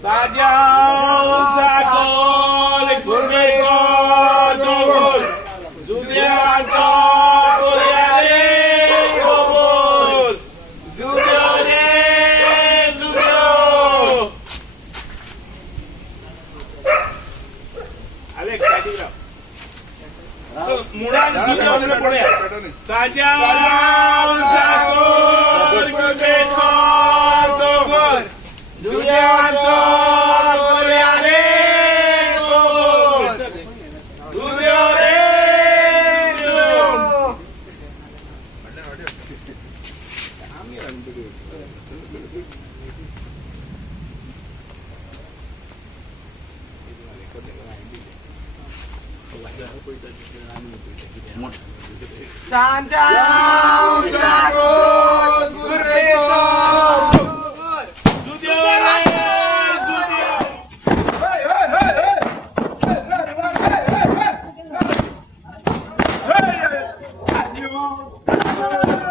São João, Goemkarponn, Judeo, मुळात जुदेओला पडूया साजाव सागोर गोएकारपोन जुदेओ कोरियाले गोन जुदेओ रे Sanjang Sagot Gurbekom Judeo Judeo Hey hey hey hey hey hey